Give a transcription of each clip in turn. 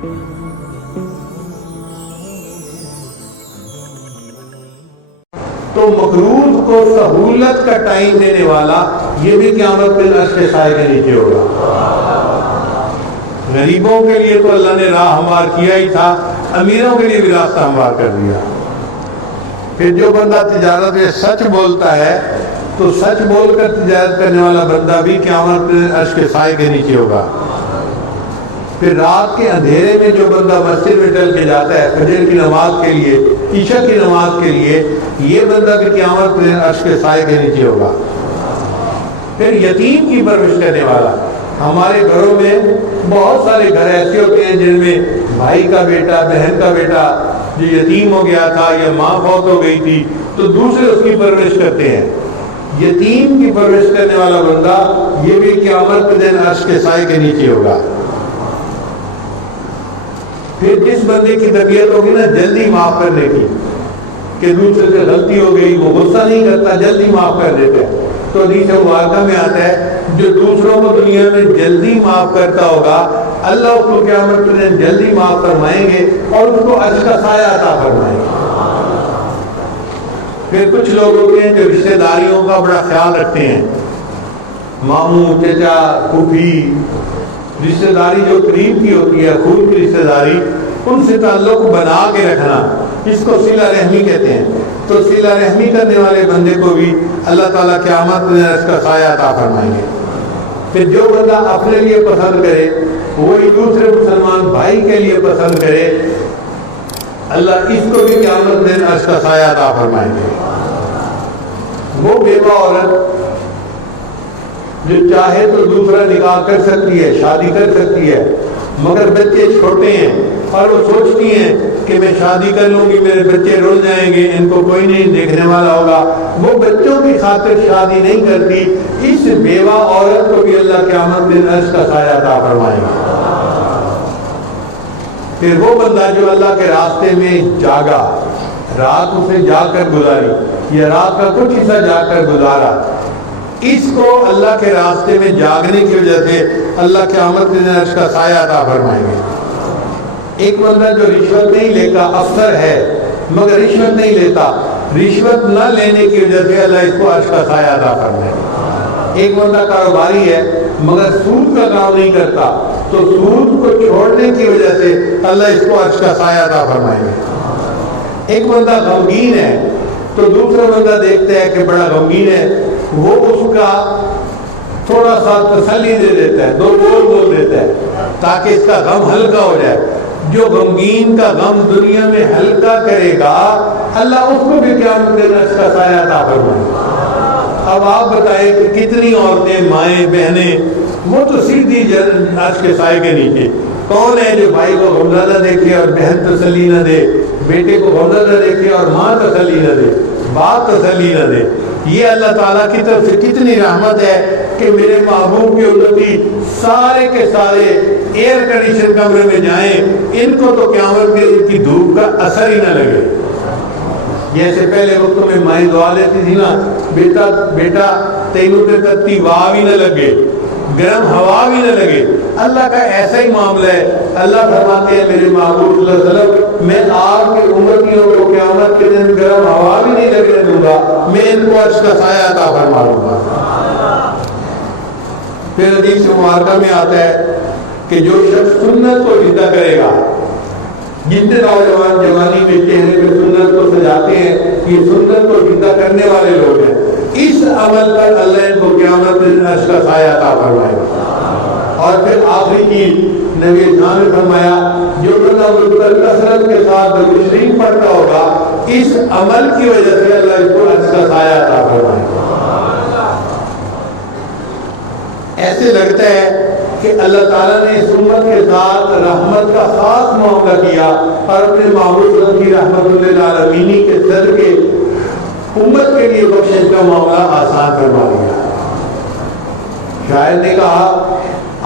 تو مقروض کو سہولت کا ٹائم دینے والا یہ بھی قیامت کے عرش کے سائے کے نیچے ہوگا. غریبوں کے لیے تو اللہ نے راہ ہموار کیا ہی تھا، امیروں کے لیے بھی راستہ ہموار کر دیا. پھر جو بندہ تجارت میں سچ بولتا ہے تو سچ بول کر تجارت کرنے والا بندہ بھی قیامت کے عرش کے سائے کے نیچے ہوگا. پھر رات کے اندھیرے میں جو بندہ مسجد میں ڈل کے جاتا ہے فجر کی نماز کے لیے، عشاء کی نماز کے لیے، یہ بندہ بھی قیامت میں عرش کے سائے کے نیچے ہوگا. پھر یتیم کی پرورش کرنے والا، ہمارے گھروں میں بہت سارے گھر ایسے ہوتے ہیں جن میں بھائی کا بیٹا، بہن کا بیٹا جو یتیم ہو گیا تھا یا ماں فوت ہو گئی تھی تو دوسرے اس کی پرورش کرتے ہیں. یتیم کی پرورش کرنے والا بندہ یہ بھی قیامت کے دن عرش کے سائے کے نیچے ہوگا. پھر جس بندے کی طبیعت ہوگی نا جلدی معاف کرنے کی، کہ دوسرے سے غلطی ہو گئی، وہ غصہ نہیں کرتا، جلدی معاف کر دیتا ہے. تو حدیث مبارکہ میں آتا ہے جو دوسروں کو دنیا میں جلدی معاف کرتا ہوگا اللہ اس کو قیامت کے دن جلدی معاف فرمائیں گے اور اس کو عرش کا سایہ عطا فرمائیں گے. پھر کچھ لوگ ہوتے ہیں جو رشتہ داریوں کا بڑا خیال رکھتے ہیں، ماموں، چچا، پھوپھی، رشتہ داری جو قریب کی ہوتی ہے، خون کی رشتہ داری، ان سے تعلق بنا کے رکھنا، اس کو صلہ رحمی کہتے ہیں. تو صلہ رحمی کرنے والے بندے کو بھی اللہ تعالیٰ قیامت میں اس کا سایہ عطا فرمائیں گے. پھر جو بندہ اپنے لیے پسند کرے وہی دوسرے مسلمان بھائی کے لیے پسند کرے، اللہ اس کو بھی قیامت میں اس کا سایہ عطا فرمائیں گے. وہ بیوہ عورت جو چاہے تو دوسرا نکاح کر سکتی ہے، شادی کر سکتی ہے، مگر بچے چھوٹے ہیں اور وہ سوچتی ہیں کہ میں شادی کر لوں گی، میرے بچے رول جائیں گے، ان کو کوئی نہیں دیکھنے والا ہوگا، وہ بچوں کی خاطر شادی نہیں کرتی. اس بیوہ عورت کو بھی اللہ قیامت دن عرش کا سایہ عطا فرمائے گا. پھر وہ بندہ جو اللہ کے راستے میں جاگا، رات اسے جاگ کر گزاری یا رات کا کچھ حصہ جاگ کر گزارا، اس کو اللہ کے راستے میں جاگنے کی وجہ سے اللہ قیامت کے دن عرش کا سایہ عطا فرمائیں گے. ایک بندہ جو رشوت نہیں لیتا، افسر ہے مگر رشوت نہیں لیتا، رشوت نہ لینے کی وجہ سے اللہ اس کو عرش کا سایہ عطا فرمائے گا. ایک بندہ کاروباری ہے مگر سود کا کام نہیں کرتا تو سود کو چھوڑنے کی وجہ سے اللہ اس کو عرش کا سایہ عطا فرمائے گا. ایک بندہ غمگین ہے تو دوسرا بندہ دیکھتا ہے کہ بڑا غمگین ہے، وہ اس کا تھوڑا سا تسلی دے دیتا ہے، دو بول دیتا ہے تاکہ اس کا غم ہلکا ہو جائے. جو غمگین کا غم دنیا میں ہلکا کرے گا اللہ اس کو بھی قیامت کے دن عرش کا سایہ عطا فرمائے گا. اب آپ بتائیں کہ کتنی عورتیں، مائیں، بہنیں، وہ تو سیدھی عرش کے سائے کے نیچے. کون ہے جو بھائی کو غمزدہ دیکھے اور بہن تسلی نہ دے، بیٹے کو غمزدہ دیکھے اور ماں تسلی نہ دے، باپ تسلی نہ دے؟ یہ اللہ تعالیٰ کی طرف سے کتنی رحمت ہے کہ میرے محبوب کی امتی سارے کے سارے ایئر کنڈیشن کمرے میں جائیں، ان کو تو قیامت کے ان کی دھوپ کا اثر ہی نہ لگے. جیسے پہلے وقتوں میں مائیں دعا لیتی تھی نا، بیٹا تینوں کے تتی واہ بھی نہ لگے، گرم ہوا بھی نہ لگے. اللہ کا ایسا ہی معاملہ ہے. اللہ فرماتے ہیں میرے محبوب صلی اللہ علیہ وسلم، میں آپ کے امتیوں کو قیامت کے دن گرم ہوا بھی نہیں لگنے دوں گا، میں ان کو عرش کا سایہ عطا فرما دوں گا. پھر حدیث مبارکہ میں آتا ہے کہ جو شخص سنت کو زندہ کرے گا، جتنے نوجوان جوانی میں چہرے پہ سنت کو سجاتے ہیں یہ سنت کو زندہ کرنے والے لوگ ہیں، اس عمل پر اللہ ان کو قیامت میں عرش کا سایہ عطا فرمائے گا. اور پھر آخری چیز نبی اسلام نے فرمایا جو بندہ کثرت کے ساتھ درود شریف پڑھتا ہوگا اس عمل کی وجہ سے اللہ اس کو عرش کا سایہ عطا فرمائے گا. ایسے لگتا ہے کہ اللہ تعالیٰ نے اس امت کے ساتھ رحمت کا خاص معاملہ کیا اور اپنے محبوب کی رحمت للعالمین کے صدقے امت کے لیے بخشش کا معاملہ آسان فرما دیا. شاعر نے کہا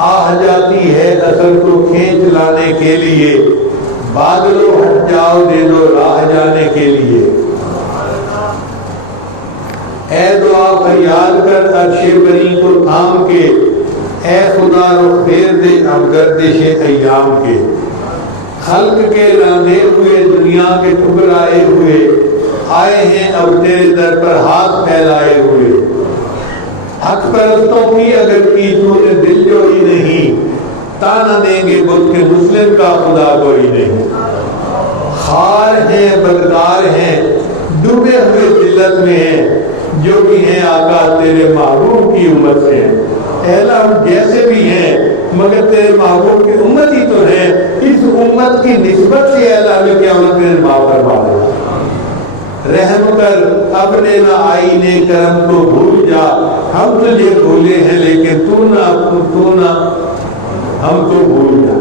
آہ جاتی ہے اثر کو کھینچ لانے کے لیے، بادلو ہٹ جاؤ دے دو راہ جانے کے لیے. اے دعا فریاد کر عرش بری کو تھام کے، اے خدا رخ پھیر دے اب گردش ایام کے. خلق کے راندے ہوئے دنیا کے ٹھکرائے ہوئے آئے ہیں اب تیرے در پر ہاتھ پھیلائے ہوئے. حق پرستوں کی اگر کی تو نے دل جوئی نہیں, تانا دیں گے بت کے مسلم کا خدا کوئی نہیں. خار ہیں بدکار ہیں ڈوبے ہوئے ذلت میں ہیں, جو بھی ہیں آقا تیرے محبوب کی امت سے ہیں. اہلا ہم جیسے بھی ہیں مگر تیرے محبوب کی امت ہی تو ہے, اس امت کی نسبت سے اہلا ہمیں قیامت میں معاف فرما دے. رحم کر اپنے نہ آئینے کرم کو بھول جا, ہم تجھے بھولے ہیں لیکن تو نہ ہم تو بھول جا.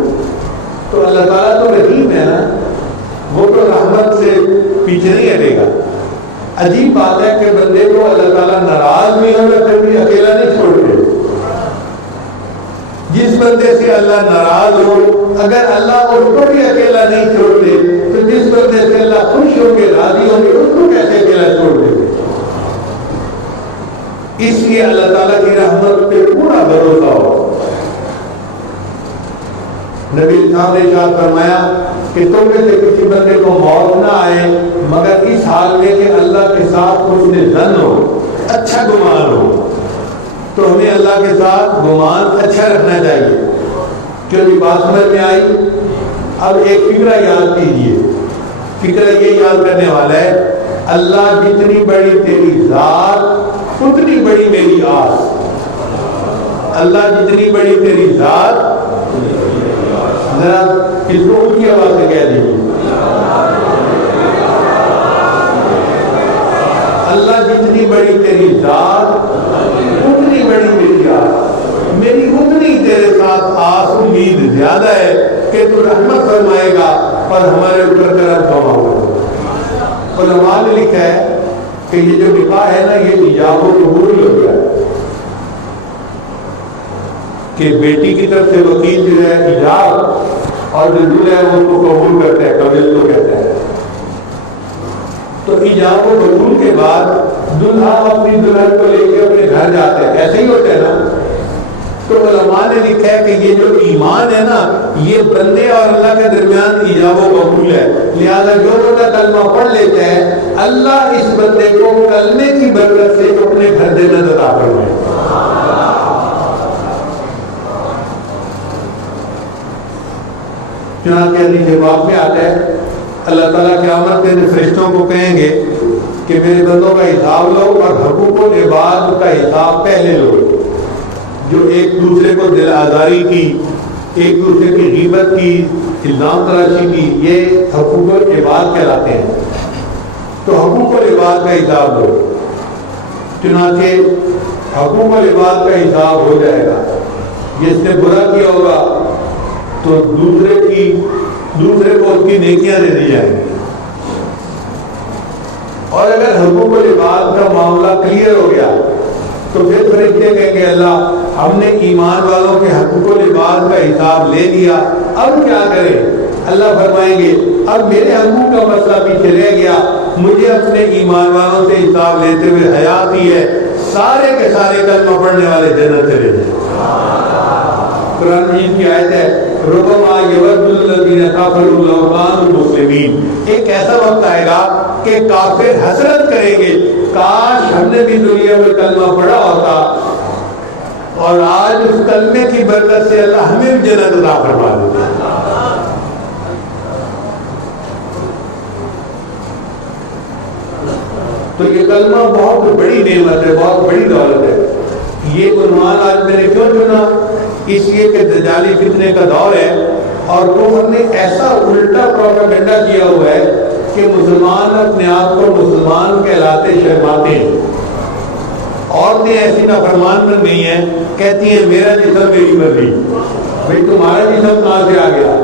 تو اللہ تعالیٰ تو رحیم ہے نا, وہ تو رحمت سے پیچھے نہیں ہٹے گا. عجیب بات ہے کہ بندے کو اللہ تعالیٰ ناراض بھی ہوگا پھر بھی اکیلا نہیں چھوڑتے. جس بندے سے اللہ ناراض ہو اگر اللہ اس کو بھی اکیلا نہیں چھوڑتے تو جس بندے سے اللہ خوش ہو کے راضی ہوں گے اس کو کیسے اکیلا چھوڑ دیتے. اس لیے اللہ تعالیٰ کی رحمت پہ پورا بھروسہ ہو. نبی صاحب نے ارشاد فرمایا کہ تم میں سے کسی بندے کو موت نہ آئے مگر اس حال میں کہ اللہ کے ساتھ حسن ظن ہو, اچھا گمان ہو. تو ہمیں اللہ کے ساتھ گمان اچھا رکھنا چاہیے. کیونکہ بات سمجھ میں آئی. اب ایک فکرہ یاد کیجیے. فکرہ یہ یاد کرنے والا ہے, اللہ جتنی بڑی تیری ذات اتنی بڑی میری آس. اللہ جتنی بڑی تیری ذات, ذرا اس کو اونچی آواز سے کہہ دیجیے, اللہ جتنی بڑی تیری ذات اتنی بڑی میری آس. میری اتنی تیرے ساتھ آس امید زیادہ ہے کہ تو رحمت فرمائے گا اور ہمارے اوپر کرم فرماؤ. علماء نے لکھا ہے کہ یہ جو نکاح ہے نا یہ ایجاب و قبول ہو گیا کہ بیٹی کی طرف سے وکیل جو ہے ایجاب اور جو دلہا ہے وہ اس کو قبول کرتا ہے, قبول کو کہتا ہے. تو ایجاب و قبول کے بعد دلہا اپنی دلہن کو لے کے اپنے گھر جاتے ہیں, ایسے ہی ہوتا ہے نا. تو علماء نے لکھا ہے کہ یہ جو ایمان ہے نا یہ بندے اور اللہ کے درمیان ایجاب و قبول ہے. لہذا جو بندہ کلمہ پڑھ لیتا ہے اللہ اس بندے کو کلمے کی برکت سے اپنے گھر جنت عطا فرمائے. چنانچہ حدیث پاک میں آتا ہے اللہ تعالیٰ قیامت کے دن فرشتوں کو کہیں گے کہ میرے بندوں کا حساب لو اور حقوق العباد کا حساب پہلے لو. جو ایک دوسرے کو دل آزاری کی, ایک دوسرے کی غیبت کی, الزام تراشی کی, یہ حقوق العباد کہلاتے ہیں. تو حقوق العباد کا حساب لو. چنانچہ حقوق العباد کا حساب ہو جائے گا. جس نے برا کیا ہوگا تو دوسرے کو اس کی نیکیاں دے دی جائیں گی. اور اگر حقوق العباد کا معاملہ کلیئر ہو گیا تو پھر فرشتے کہیں گے اللہ ہم نے ایمان والوں کے حقوق العباد کا حساب لے لیا, اب کیا کریں؟ اللہ فرمائیں گے اب میرے حقوق کا مسئلہ پیچھے رہ گیا, مجھے اپنے ایمان والوں سے حساب لیتے ہوئے حیات ہی ہے. سارے کے سارے کلمہ پڑھنے والے جنت چلے جائیں. قرآن مجید کی آیت ہے ربما یود الذین کفروا لو کانوا مسلمین. ایک ایسا وقت آئے گا کہ کافر حسرت کریں گے کاش ہم نے بھی دنیا میں کلمہ پڑھا ہوتا اور آج اس کلمے کی برکت سے اللہ ہمیں بھی جنت عطا فرما دیتا. تو یہ کلمہ بہت بڑی نعمت ہے, بہت بڑی دولت ہے. یہ عنوان آج میں نے کیوں چنا؟ اس لیے کہ دجالی فتنے کا دور ہے اور کفر نے ایسا الٹا پروپیگنڈا کیا ہوا ہے کہ مسلمان اپنے آپ کو مسلمان کہلاتے شرماتے ہیں. عورتیں ایسی نافرمان بن گئی ہیں, کہتی ہیں میرا جسم میری مرضی. بھائی تمہارا جسم کہاں سے آ گیا؟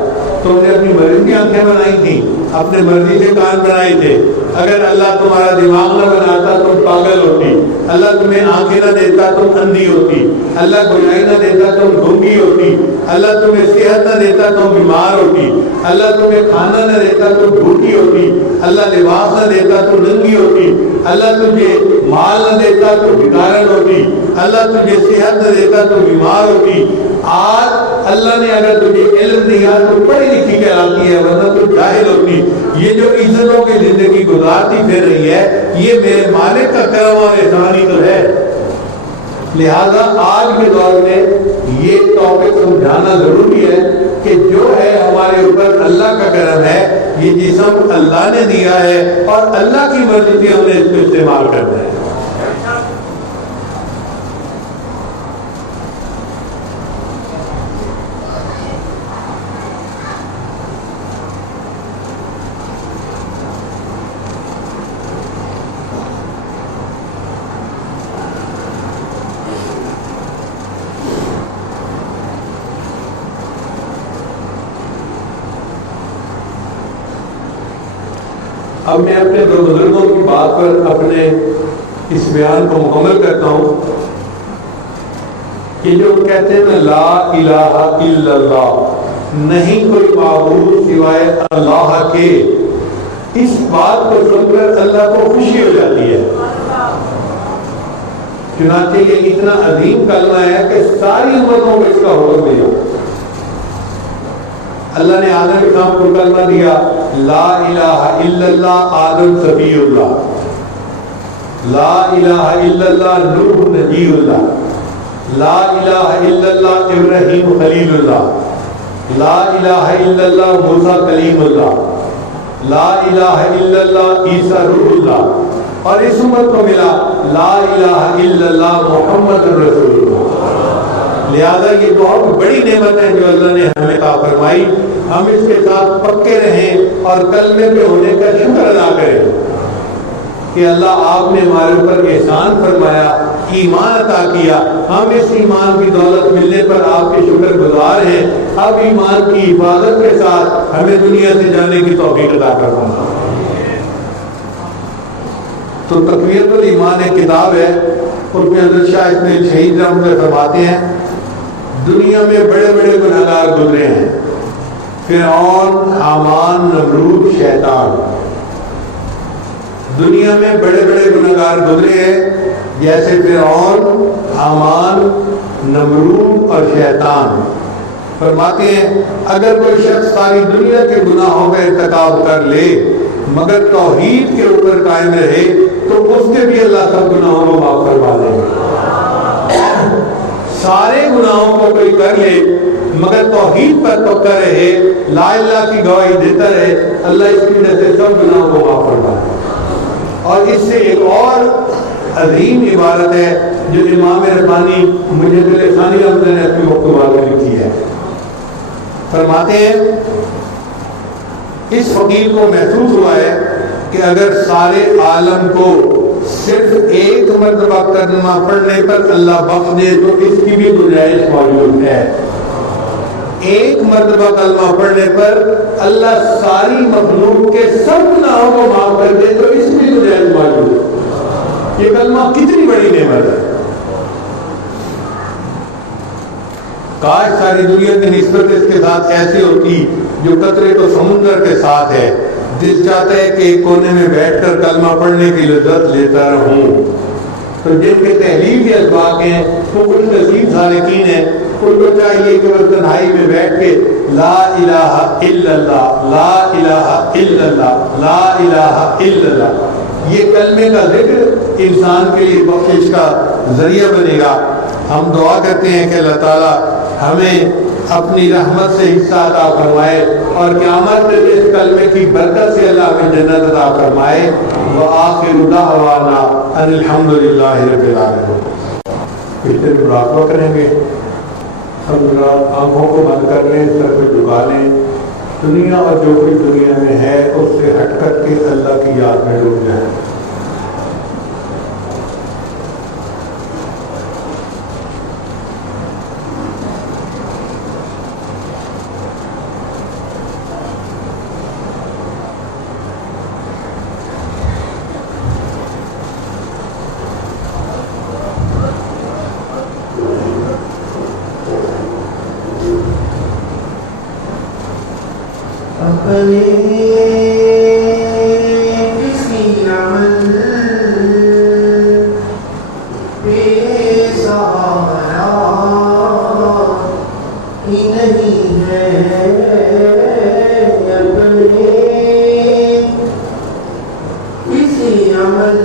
تم نے اپنی مرضی کی آنکھیں بنائی تھیں, اپنے مرضی سے کان بنائے تھے. اگر اللہ تمہارا دماغ نہ بناتا تم پاگل ہوتی, اللہ تمہیں آنکھیں نہ دیتا تم اندھی ہوتی, اللہ گنائی نہ دیتا تم گھنگی ہوتی, اللہ تمہیں صحت نہ دیتا تم بیمار ہوتی, اللہ تمہیں کھانا نہ دیتا تم بھوکی ہوتی, اللہ لباس نہ دیتا تم ننگی ہوتی, اللہ تجھے مال نہ دیتا تو بھکارن ہوتی, اللہ تجھے صحت نہ دیتا تو بیمار ہوتی. آج اللہ نے اگر تجھے علم دیا تو پڑھی لکھی کہلاتی ہے ورنہ تو جاہل ہوتی. یہ جو عزتوں کی زندگی گزارتی پھر رہی ہے یہ میرے مالک کا کرم اور احسان ہی تو ہے. لہذا آج کے دور میں یہ ٹاپک سمجھانا ضروری ہے کہ جو ہے ہمارے اوپر اللہ کا کرم ہے. یہ جسم اللہ نے دیا ہے اور اللہ کی مرضی سے ہم نے اس کو استعمال کرنا ہے. اب میں اپنے دو بزرگوں کی بات پر اپنے اس بیان کو مکمل کرتا ہوں کہ جو کہتے ہیں لا الہ الا اللہ، نہیں کوئی معبود سوائے اللہ کے، اس بات کو سن کر اللہ کو خوشی ہو جاتی ہے. چنانچہ یہ اتنا عظیم کلمہ ہے کہ ساری امتوں کو اس کا حکم دیا. اللہ نے آدم السلام کو کلمہ دیا لا الہ الا اللہ آدم صفی اللہ، لا الہ الا اللہ نوح نجی اللہ، لا الہ الا اللہ ابراہیم خلیل اللہ، لا الہ الا اللہ موسیٰ کلیم اللہ، لا الہ الا اللہ عیسیٰ روح اللہ، اور اس امت کو ملا لا الہ الا اللہ محمد رسول اللہ. لہذا یہ بہت بڑی نعمت ہے جو اللہ نے ہمیں عطا فرمائی. ہم اس کے ساتھ پکے رہیں اور کلمے پہ ہونے کا شکر ادا کریں کہ اللہ آپ نے ہمارے اوپر احسان فرمایا، ایمان عطا کیا. ہم اس ایمان کی دولت ملنے پر آپ کے شکر گزار ہیں. اب ایمان کی حفاظت کے ساتھ ہمیں دنیا سے جانے کی توفیق عطا فرمائے. تو تقویت الایمان ایک کتاب ہے، اس میں حضرت شاہ اسماعیل شہید رحمۃ اللہ فرماتے ہیں دنیا میں بڑے بڑے گناہگار گزرے ہیں، فرعون، حامان، نمرود، شیطان. دنیا میں بڑے بڑے گناہگار گزرے ہیں جیسے فرعون، حامان، نمرود اور شیطان. فرماتے ہیں اگر کوئی شخص ساری دنیا کے گناہوں کا ارتکاب کر لے مگر توحید کے اوپر قائم رہے تو اس کے بھی اللہ سب گناہوں کو معاف فرما دے گا. سارے گناہوں کو کوئی کر لے مگر توحید پر پکا رہے، لا الہ کی گواہی دیتا رہے، اللہ اس کی وجہ سے سب گناہوں کو معاف فرما دے. اور اس سے ایک اور عظیم عبارت ہے جو امام ربانی مجد ثانی رحمۃ اللہ نے اپنی مکتوبات میں لکھی ہے. فرماتے ہیں اس فقیر کو محسوس ہوا ہے کہ اگر سارے عالم کو صرف ایک مرتبہ کلمہ پڑھنے پر اللہ بخش دے تو اس کی بھی گنجائش موجود ہے. ایک مرتبہ کلمہ پڑھنے پر اللہ ساری مخلوق کے سب گناہوں کو معاف کر دے تو اس کی بھی گنجائش موجود ہے. یہ کلمہ کتنی بڑی نعمت ہے. کاش ساری دنیا کی نسبت اس کے ساتھ ایسی ہوتی جو قطرے تو سمندر کے ساتھ ہے. دل چاہتا ہے کہ ایک کونے میں بیٹھ کر کلمہ پڑھنے کی لذت لیتا رہوں. تو جن کے تحلیل کے اسباق ہیں وہ کچھ نصیب سالکین ہیں، ان کو چاہیے کہ وہ تنہائی میں بیٹھ کے لا الہ الا اللہ، لا الہ الا اللہ، لا الہ الا اللہ، یہ کلمے کا ذکر انسان کے لیے بخشش کا ذریعہ بنے گا. ہم دعا کرتے ہیں کہ اللہ تعالیٰ ہمیں اپنی رحمت سے حصہ عطا فرمائے اور قیامت میں اس کلمے کی برکت سے اللہ ہمیں جنت عطا فرمائے. وآخر دعوانا ان الحمد للہ رب العالمین. پچھلے مراقبہ کریں گے، ہم آنکھوں کو بند کر لیں، سر کو جھکا لیں، دنیا اور جو کچھ دنیا میں ہے اس سے ہٹ کر کے اللہ کی یاد میں ڈوب جائیں. ہی نہیں ہے اپنے کسی عمل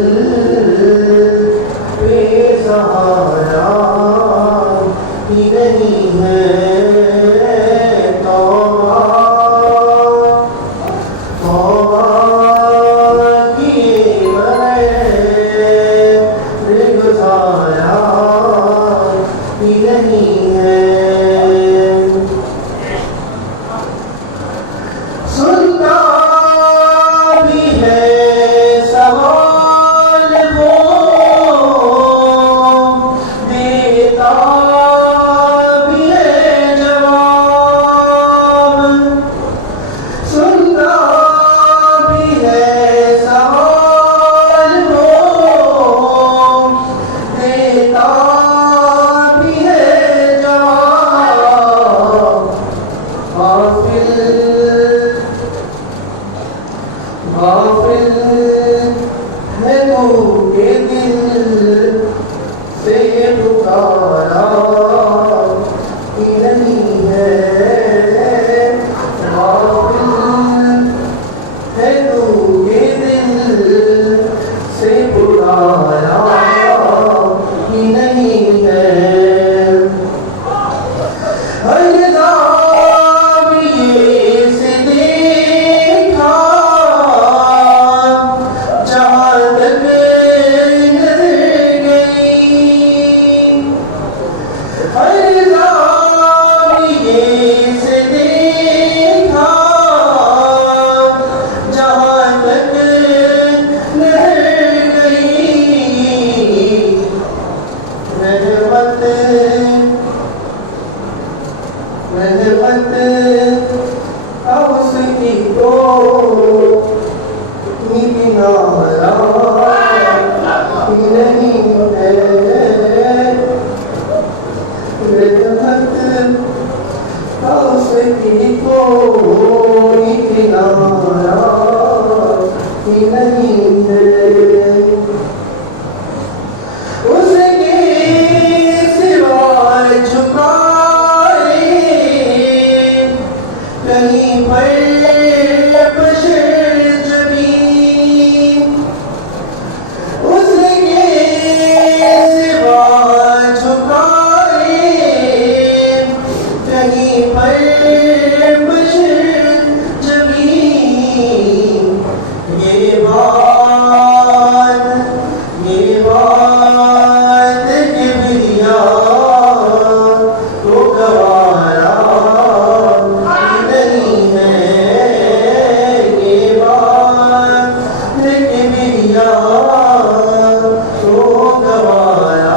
پہ سہارا ہی نہیں ہے توبہ کیے بغیر گزارا ہی نہیں ہے سنتا بھی ہے سوال وہ دیتا بھی ہے جواب سنتا بھی ہے سوال وہ دیتا بھی ہے جواب غافل ہے تو کہ دل سے پکارا ہی نہیں ہے غافل ہے تو کہ دل سے پکارا ہی نہیں ہے اس کی تو نہیں ہے اس کی کوئی کنارہ ہی نہیں ہے اس کے سوا جھکائے کہیں پر بشر جبین اس کے سوا جھکائے کہیں پر بشر جبین یہ بات کبریا تو گوارا نہیں ہے یہ بات کبریا تو گوارا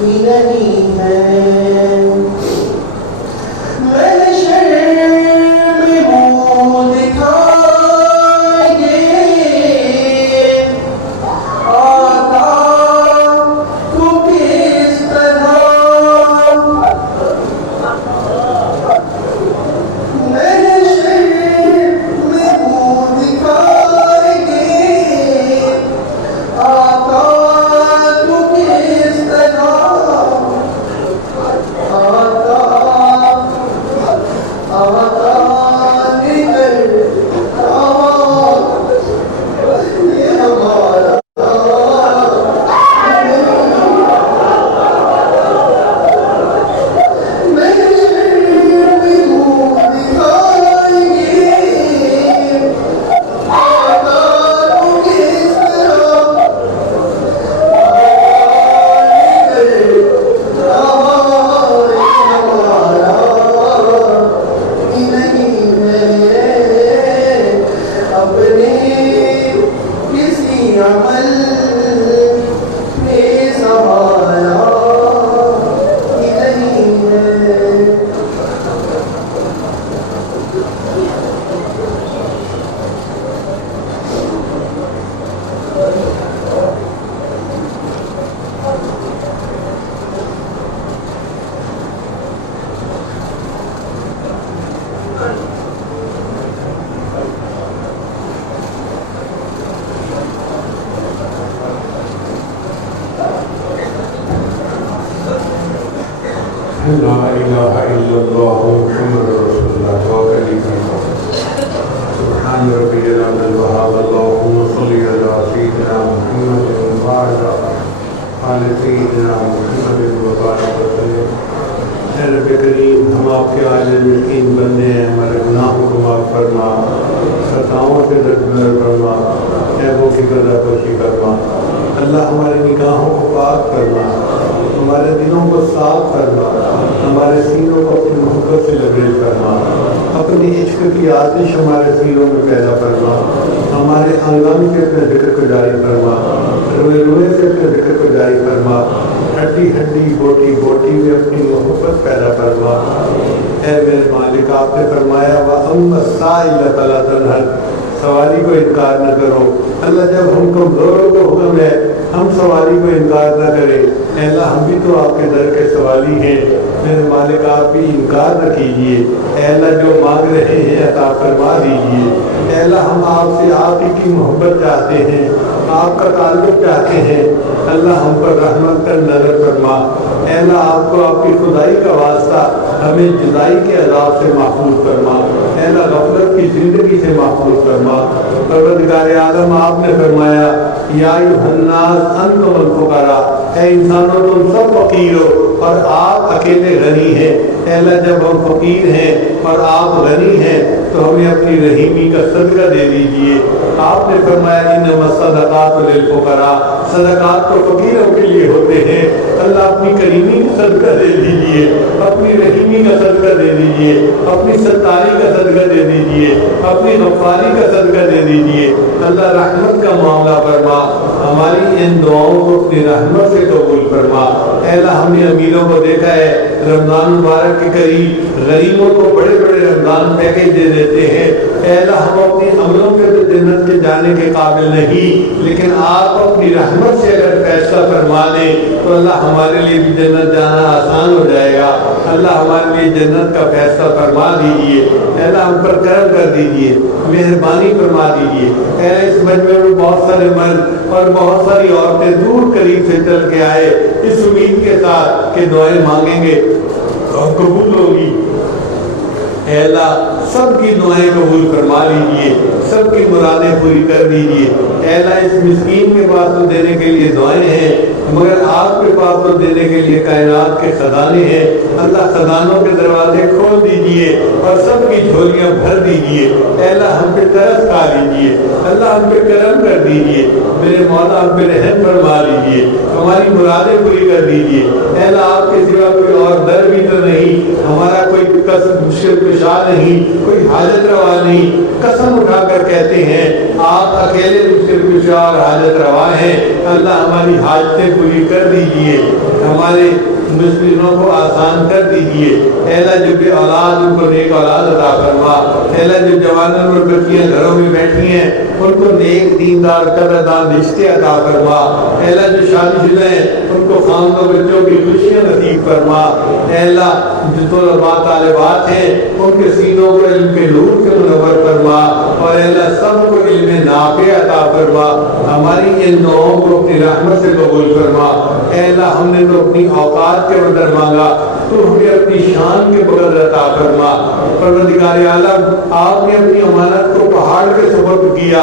نہیں ہے سبحان ربی العظیم الوهاب اللهم صل علی سیدنا محمد وعلی آل سیدنا محمد وبارک وسلم۔ اے رب کریم، ہم آپ کے عاجز مسکین بندے ہیں، ہمارے گناہوں کو معاف فرما، خطاؤں سے درگزر فرما، عیبوں کی قضا پوشی فرما۔ اللہ ہماری نگاہوں کو پاک فرما، ہمارے دلوں کو صاف فرما، ہمارے سینوں کو اپنی محبت سے لبریز فرما، اپنی عشق کی آتش ہمارے سینوں میں پیدا فرما، ہمارے آنگن سے اپنے ذکر کو جاری فرما، روئے روئے سے اپنے ذکر کو جاری فرما، ہڈی ہڈی بوٹی بوٹی میں اپنی محبت پیدا فرما۔ اے میرے مالک، آپ نے فرمایا وَأَمَّا السَّائِلَ فَلَا تَنْهَرْ، سواری کو انکار نہ کرو۔ اللہ جب ہم کمزوروں کو حکم ہے ہم سواری کو انکار نہ کریں، اے اللہ ہم بھی تو آپ کے در کے سوالی ہیں، میرے مالک آپ بھی انکار نہ کیجیے۔ اے اللہ جو مانگ رہے ہیں عطا فرما دیجیے۔ اے اللہ ہم آپ سے آپ ہی کی محبت چاہتے ہیں، آپ کا تعلق چاہتے ہیں، اللہ ہم پر رحمت کر نظر فرما۔ اے اللہ آپ کو آپ کی خدائی کا واسطہ ہمیں جدائی کے عذاب سے محفوظ فرما، اے اللہ غفلت کی زندگی سے محفوظ فرما۔ پروردگار عالم، آپ نے فرمایا یا ایھا الناس انتم الفقراء، اے انسانوں تم سب فقیر ہو اور آپ اکیلے غنی ہیں۔ اے اللہ جب ہم فقیر ہیں اور آپ غنی ہیں تو ہمیں اپنی رحیمی کا صدقہ دے دیجئے۔ آپ نے فرمایا انما الصدقات للفقراء، صدقات تو فقیروں کے لیے ہوتے ہیں۔ اللہ اپنی کریمی کا صدقہ دے دیجئے، اپنی رحیمی کا صدقہ دے دیجئے، اپنی ستاری کا صدقہ دے دیجئے، اپنی غفاری کا صدقہ دے دیجئے۔ اللہ رحمت کا معاملہ فرما، ہماری ان دعاؤں کو اپنی رحمت سے قبول فرما۔ اے اللہ ہم نے امیروں کو دیکھا ہے رمضان مبارک کے قریب غریبوں کو بڑے بڑے رمضان پیکج دے دیتے ہیں۔ اے اللہ ہم اپنی عملوں کے تو جنت کے جانے کے قابل نہیں، لیکن آپ اپنی رحمت سے اگر فیصلہ فرما دیں تو اللہ ہمارے لیے بھی جنت جانا آسان ہو جائے گا۔ اللہ ہمارے لیے جنت کا فیصلہ فرما دیجیے۔ اے اللہ ہم پر کرم کر دیجیے، مہربانی فرما دیجیے۔ اے اللہ اس مجمع میں بہت سارے مرد اور بہت ساری عورتیں دور قریب سے چل کے آئے اس امید کے ساتھ کہ دعائیں مانگیں گے اور قبول ہوگی۔ اے اللہ سب کی دعائیں قبول فرما لیجئے، سب کی مرادیں پوری کر دیجئے۔ اے اللہ اس مسکین کے پاس تو دینے کے لیے دعائیں ہیں، مگر آپ کے پاس تو دینے کے لیے کائنات کے خزانے ہیں۔ اللہ خزانوں کے دروازے کھول دیجئے اور سب کی جھولیاں بھر دیجئے۔ اے اللہ ہم پہ ترس کھا لیجئے، اللہ ہم پہ کرم کر دیجئے، میرے مولا ہم پہ رحم فرما لیجئے، ہماری مرادیں پوری کر دیجئے۔ اے اللہ آپ کے سوا کوئی اور در بھی تو نہیں، ہمارا کوئی مشکل کشا نہیں، کوئی حاجت روا نہیں۔ قسم اٹھا کر کہتے ہیں آپ اکیلے مشکل کشا اور حاجت روا ہیں۔ اللہ ہماری حاجتیں پوری کر دیجئے، ہمارے مشکلوں کو آسان کر دیجئے۔ اے اللہ جو بے اولاد ان کو نیک اولاد عطا فرما۔ اے اللہ جو جوانوں اور بچیاں گھروں میں بیٹھی ہیں ان کو نیک دیندار قدردان رشتے عطا فرما۔ اے اللہ جو شادی شدہ ہیں ان کو خاندان و بچوں کی خوشیاں نصیب فرما۔ اے اللہ جو طلباء طالبات ہیں ان کے سینوں کو علم کے نور سے منور فرما، اور اے اللہ سب کو علم نافع عطا فرما۔ ہماری ان دعاؤں کو اپنی رحمت سے قبول فرما۔ اے اللہ ہم نے تو اپنی اوقات کے بدر مانگا، تو ہمیں اپنی شان کے بدر عطا فرما۔ پروردگار عالم آپ نے اپنی امانت کو پہاڑ کے سپرد کیا،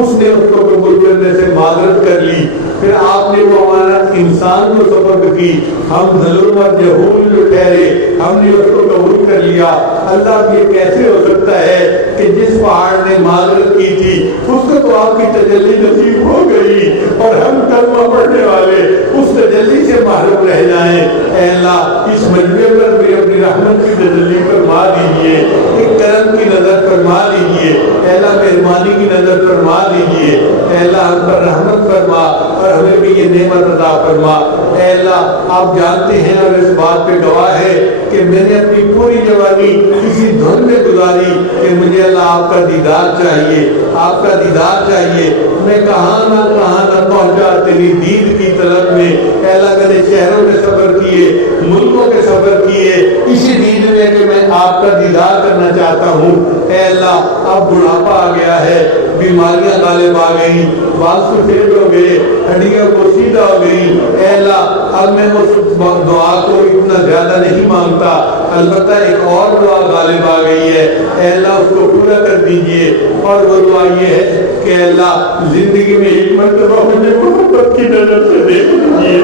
اس نے اس کو قبول کرنے سے معذرت کر لی، پھر آپ نے وہ امانت انسان کو سپرد کی، ہم ظلم اور جہول جو ٹھہرے ہم نے اس کو قبول کر لیا۔ اللہ یہ کیسے ہو سکتا ہے کہ جس پہاڑ نے معذرت کی تھی اس کو تو آپ کی تجلی نصیب ہو گئی اور ہم کلمہ پڑھنے والے اس تجلی سے محروم رہ جائیں۔ اے اللہ اس مجمع پر بھی اپنی رحمت کی تجلی فرما دیجئے، ایک کرم کی نظر فرما دیجئے، اے اللہ مہربانی کی نظر فرما دیجئے۔ اے اللہ ہم پر رحمت فرما اور ہمیں بھی یہ نعمت عطا فرما۔ اے اللہ آپ جانتے ہیں اور اس بات پہ گواہ ہے کہ میں نے اپنی پوری جوانی کسی دھن میں گزاری کہ مجھے اللہ آپ کا دیدار چاہیے، آپ کا دیدار چاہیے۔ میں کہاں نہ پہنچا تیری دید کی طلب میں۔ اے اللہ میں نے شہروں میں سفر کیے، ملکوں کے سفر کیے، اسی دید میں میں کہ میں آپ کا دیدار کرنا چاہتا ہوں۔ اے اللہ اب بڑھاپا آ گیا ہے، بیماریاں غالب آ گئی، بال سفید ہو گئے، ہڈیاں پوشیدہ ہو گئی۔ اے اللہ اب میں اس دعا کو اتنا زیادہ نہیں مانگتا، البتہ ایک اور دعا غالب آ گئی ہے، اے اللہ اس کو پورا کر دیجئے۔ اور وہ دعا یہ ہے کہ اے اللہ زندگی میں ایک مرتبہ مجھے محبت کی نظر سے دیکھ لیجئے۔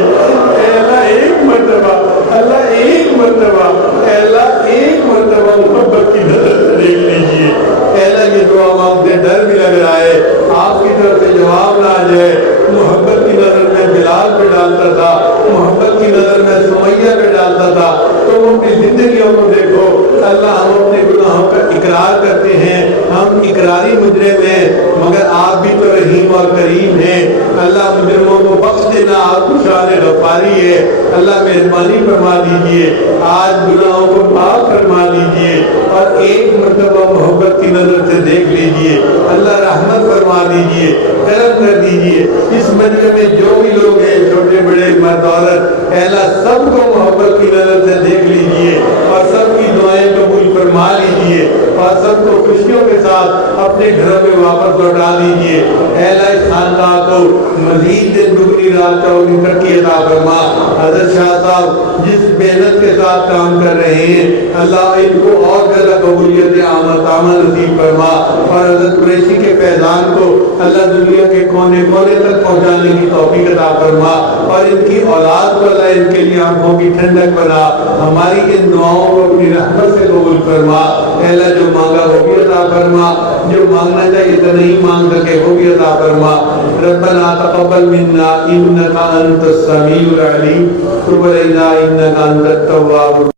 اے اللہ ایک مرتبہ، اللہ ایک مرتبہ، اے اللہ ایک مرتبہ محبت کی نظر سے دیکھ لیجئے۔ اے اللہ یہ دعا مانگتے ڈر بھی لگ رہا ہے آپ کی طرف سے جواب نہ آ جائے۔ محبت کی نظر میں بلال پہ ڈالتا تھا، محبت کی نظر میں سمیہ پہ ڈالتا تھا، تو وہ اپنی زندگیوں کو دیکھو۔ اللہ ہم اپنے گناہوں کا اقرار کرتے ہیں، ہم اقراری مجرم ہیں، مگر آپ بھی تو رحیم اور کریم ہیں۔ اللہ مجرموں کو بخش دینا، آپ کی شان غفاری ہے۔ اللہ مہربانی فرما دیجئے، آج گناہوں کو معاف فرما دیجئے اور ایک مرتبہ محبت کی نظر سے دیکھ لیجئے۔ اللہ رحمت فرما دیجئے، کرم کر دیجئے۔ اس مجمع میں جو بھی لوگ ہیں، چھوٹے بڑے مرد عورت، اے اللہ سب کو محبت کی نظر سے دیکھ لیجئے اور سب کی دعائیں قبول فرما لیجئے اور سب کو خوشیوں کے ساتھ اپنے گھروں میں واپس لوٹا دیجئے۔ اے اللہ اس خاندان کو مزید دن دگنی رات چوگنی ترقی عطا فرما۔ حضرت شاہ صاحب جس محنت کے ساتھ کام کر رہے ہیں، اللہ ان کو اور زیادہ قبولیت عامہ نصیب فرما اور حضرت قریشی کے فیضان کو اللہ دنیا کے کونے کونے تک پہنچانے کی توفیق عطا فرما اور ان کی اولاد کو اللہ ان کے لیے آنکھوں کی ٹھنڈک بنا۔ ہماری ان دعاؤں کو اپنی رحمت سے قبول فرما۔ اے اللہ جو مانگا وہ بھی عطا فرما، جو مانگنا چاہیے تو نہیں مانگ سکے وہ بھی عطا فرما۔ ربنا تقبل منا انک انت السمیع العلیم، تب علینا انک انت التواب